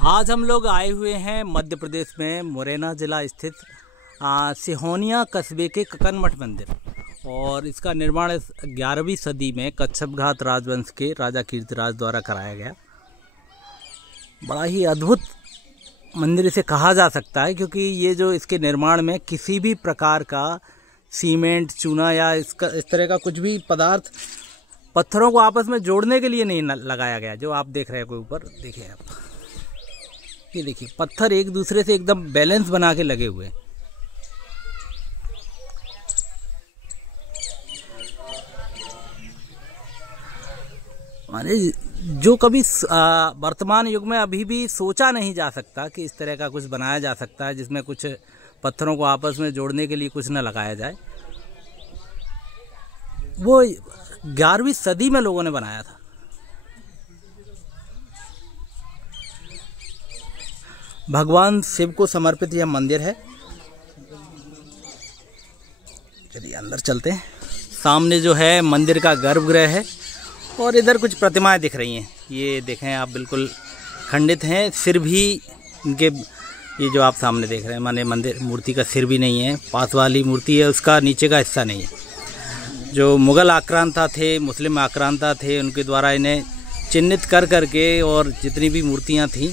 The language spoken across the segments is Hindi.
आज हम लोग आए हुए हैं मध्य प्रदेश में मुरैना ज़िला स्थित सिहोनिया कस्बे के ककनमठ मंदिर। और इसका निर्माण 11वीं सदी में कच्छप घात राजवंश के राजा कीर्तिराज द्वारा कराया गया। बड़ा ही अद्भुत मंदिर इसे कहा जा सकता है, क्योंकि ये जो इसके निर्माण में किसी भी प्रकार का सीमेंट, चूना या इस तरह का कुछ भी पदार्थ पत्थरों को आपस में जोड़ने के लिए नहीं लगाया गया। जो आप देख रहे हैं कोई ऊपर देखिए आप, ये देखिए पत्थर एक दूसरे से एकदम बैलेंस बना के लगे हुए हैं। माने जो कभी वर्तमान युग में अभी भी सोचा नहीं जा सकता कि इस तरह का कुछ बनाया जा सकता है जिसमें कुछ पत्थरों को आपस में जोड़ने के लिए कुछ न लगाया जाए। वो 11वीं सदी में लोगों ने बनाया था। भगवान शिव को समर्पित यह मंदिर है। चलिए अंदर चलते हैं। सामने जो है मंदिर का गर्भगृह है और इधर कुछ प्रतिमाएं दिख रही हैं। ये देखें आप, बिल्कुल खंडित हैं। सिर भी इनके, ये जो आप सामने देख रहे हैं, माने मंदिर मूर्ति का सिर भी नहीं है। पास वाली मूर्ति है उसका नीचे का हिस्सा नहीं है। जो मुग़ल आक्रांता थे, मुस्लिम आक्रांता थे, उनके द्वारा इन्हें चिन्हित कर करके और जितनी भी मूर्तियां थीं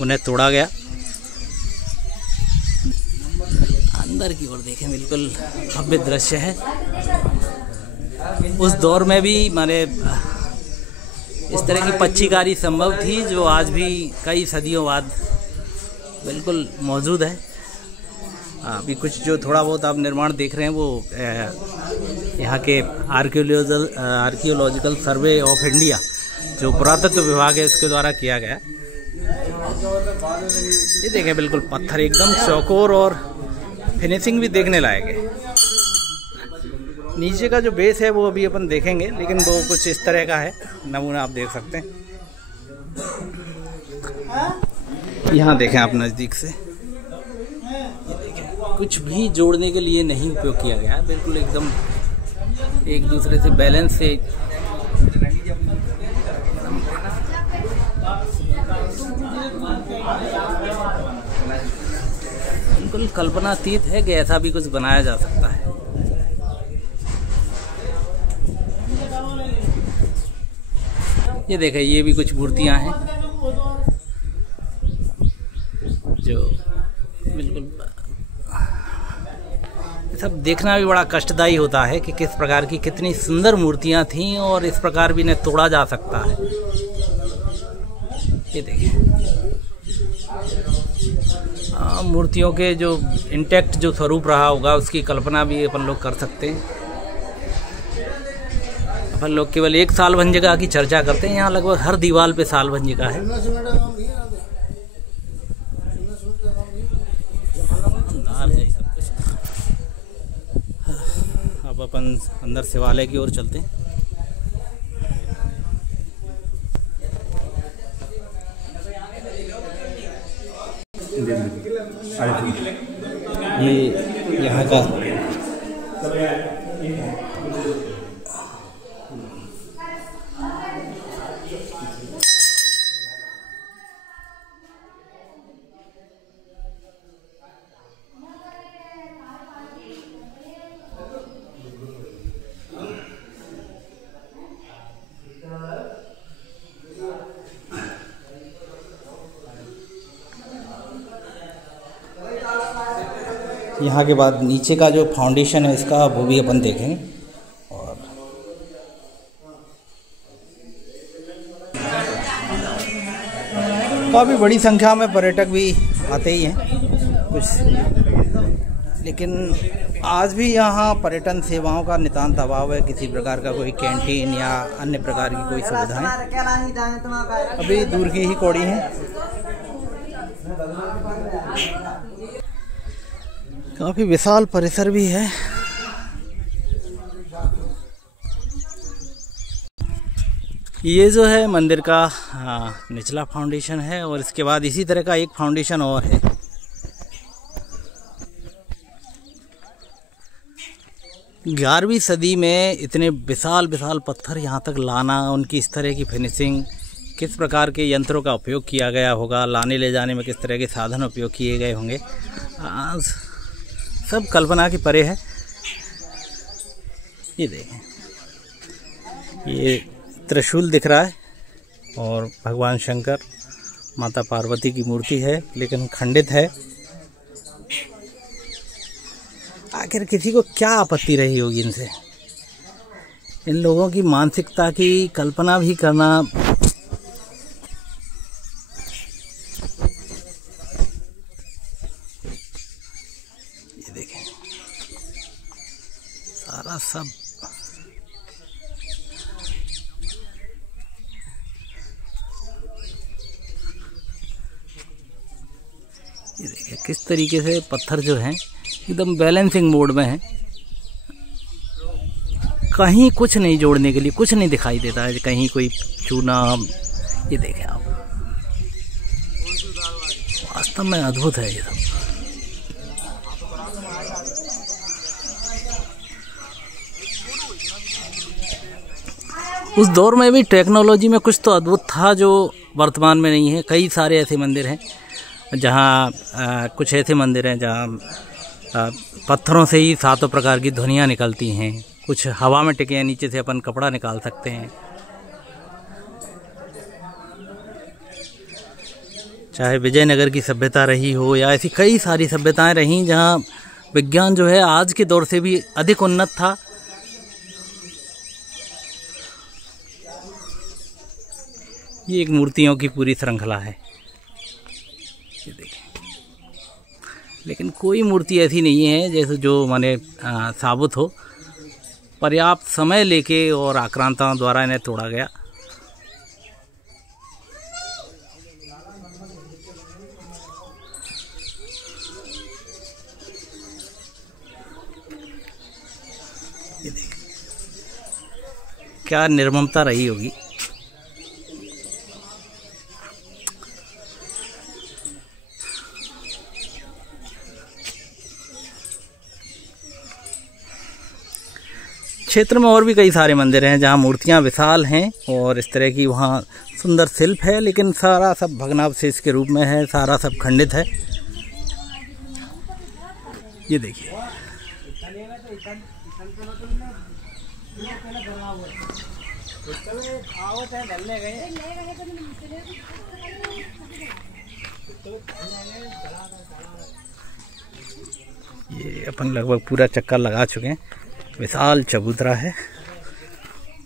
उन्हें तोड़ा गया। अंदर की ओर देखें, बिल्कुल भव्य दृश्य है। उस दौर में भी माने इस तरह की पच्चीकारी संभव थी, जो आज भी कई सदियों बाद बिल्कुल मौजूद है। अभी कुछ जो थोड़ा बहुत आप निर्माण देख रहे हैं वो यहाँ के आर्कियोलॉजिकल सर्वे ऑफ इंडिया, जो पुरातत्व विभाग है, इसके द्वारा किया गया। ये देखें, बिल्कुल पत्थर एकदम चौकोर और फिनिशिंग भी देखने लायक है। नीचे का जो बेस है वो अभी अपन देखेंगे, लेकिन वो कुछ इस तरह का है। नमूना आप देख सकते हैं। यहाँ देखें आप नज़दीक से, ये देखें, कुछ भी जोड़ने के लिए नहीं उपयोग किया गया है। बिल्कुल एकदम एक दूसरे से बैलेंस से बिल्कुल कल्पनातीत है कि ऐसा भी कुछ बनाया जा सकता है। ये देखें, ये भी कुछ मूर्तियां हैं जो बिल्कुल, सब देखना भी बड़ा कष्टदायी होता है कि किस प्रकार की कितनी सुंदर मूर्तियां थीं और इस प्रकार भी इन्हें तोड़ा जा सकता है। ये देखें, मूर्तियों के जो इंटैक्ट जो स्वरूप रहा होगा उसकी कल्पना भी अपन लोग कर सकते हैं। अपन लोग केवल एक सालभंजिका की चर्चा करते हैं, यहाँ लगभग हर दीवार पे सालभंजिका है। सब कुछ। अब अपन अंदर शिवालय की ओर चलते हैं। ये यहाँ का यहाँ के बाद नीचे का जो फाउंडेशन है इसका, वो भी अपन देखेंगे। और काफ़ी बड़ी संख्या में पर्यटक भी आते ही हैं कुछ, लेकिन आज भी यहाँ पर्यटन सेवाओं का नितांत अभाव है। किसी प्रकार का कोई कैंटीन या अन्य प्रकार की कोई सुविधाएं अभी दूर की ही कौड़ी हैं। काफ़ी विशाल परिसर भी है। ये जो है मंदिर का निचला फाउंडेशन है और इसके बाद इसी तरह का एक फाउंडेशन और है। 11वीं सदी में इतने विशाल विशाल पत्थर यहाँ तक लाना, उनकी इस तरह की फिनिशिंग, किस प्रकार के यंत्रों का उपयोग किया गया होगा, लाने ले जाने में किस तरह के साधन उपयोग किए गए होंगे, सब कल्पना की परे है। ये देखें, ये त्रिशूल दिख रहा है और भगवान शंकर माता पार्वती की मूर्ति है, लेकिन खंडित है। आखिर किसी को क्या आपत्ति रही होगी इनसे? इन लोगों की मानसिकता की कल्पना भी करना ये देखें, सारा सब ये देखिए किस तरीके से पत्थर जो हैं एकदम बैलेंसिंग मोड में है। कहीं कुछ नहीं जोड़ने के लिए, कुछ नहीं दिखाई देता है, कहीं कोई चूना। ये देखें आप, वास्तव में अद्भुत है ये सब। उस दौर में भी टेक्नोलॉजी में कुछ तो अद्भुत था जो वर्तमान में नहीं है। कई सारे ऐसे मंदिर हैं जहाँ कुछ ऐसे मंदिर हैं जहाँ पत्थरों से ही सातों प्रकार की ध्वनियाँ निकलती हैं। कुछ हवा में टिके हैं, नीचे से अपन कपड़ा निकाल सकते हैं। चाहे विजयनगर की सभ्यता रही हो या ऐसी कई सारी सभ्यताएं रहीं जहाँ विज्ञान जो है आज के दौर से भी अधिक उन्नत था। ये एक मूर्तियों की पूरी श्रृंखला है, ये देखें। लेकिन कोई मूर्ति ऐसी नहीं है जैसे जो माने साबुत हो। पर्याप्त समय लेके और आक्रांताओं द्वारा इन्हें तोड़ा गया। ये देखें, क्या निर्ममता रही होगी। क्षेत्र में और भी कई सारे मंदिर हैं जहां मूर्तियां विशाल हैं और इस तरह की वहां सुंदर शिल्प है, लेकिन सारा सब भग्नावशेष के रूप में है, सारा सब खंडित है। ये देखिए, ये अपन लगभग पूरा चक्कर लगा चुके हैं। विशाल चबूतरा है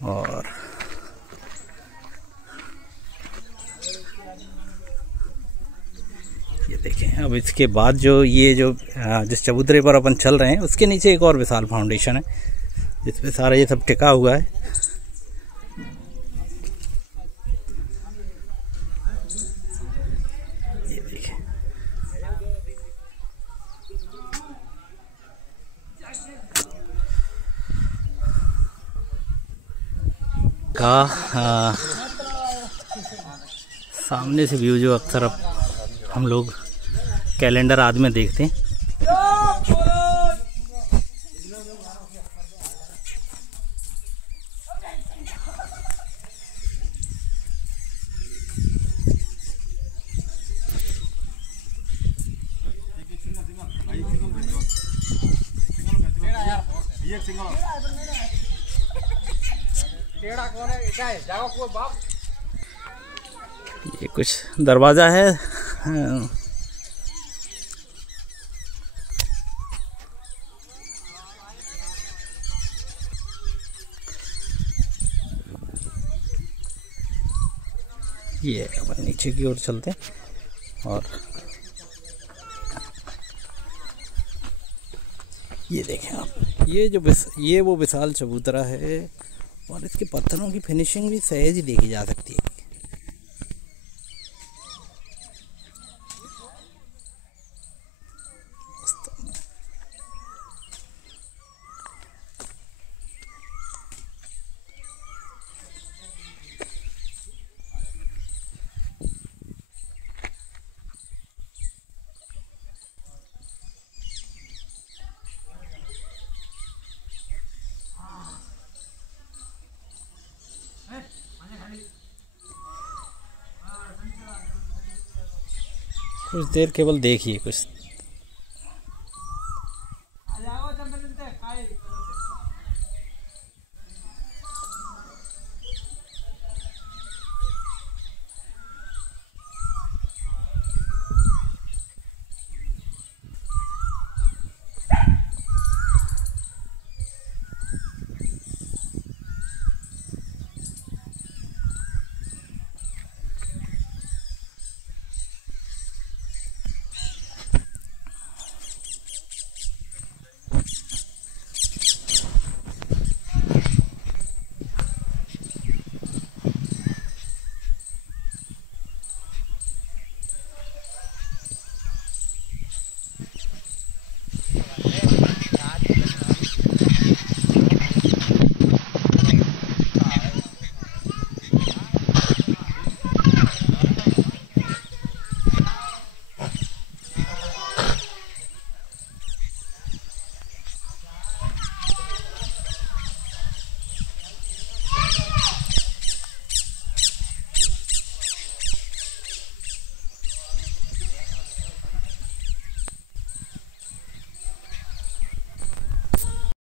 और ये देखें। अब इसके बाद जो ये जो जिस चबूतरे पर अपन चल रहे हैं उसके नीचे एक और विशाल फाउंडेशन है जिसपे सारा ये सब टिका हुआ है। ये देखें, का सामने से व्यू जो अक्सर अब हम लोग कैलेंडर आदि में देखते हैं। ये कुछ दरवाजा है, ये अपन नीचे की ओर चलते हैं और ये देखें आप, ये वो विशाल चबूतरा है और इसके पत्थरों की फिनिशिंग भी सहज ही देखी जा सकती है। कुछ देर केवल देखिए, कुछ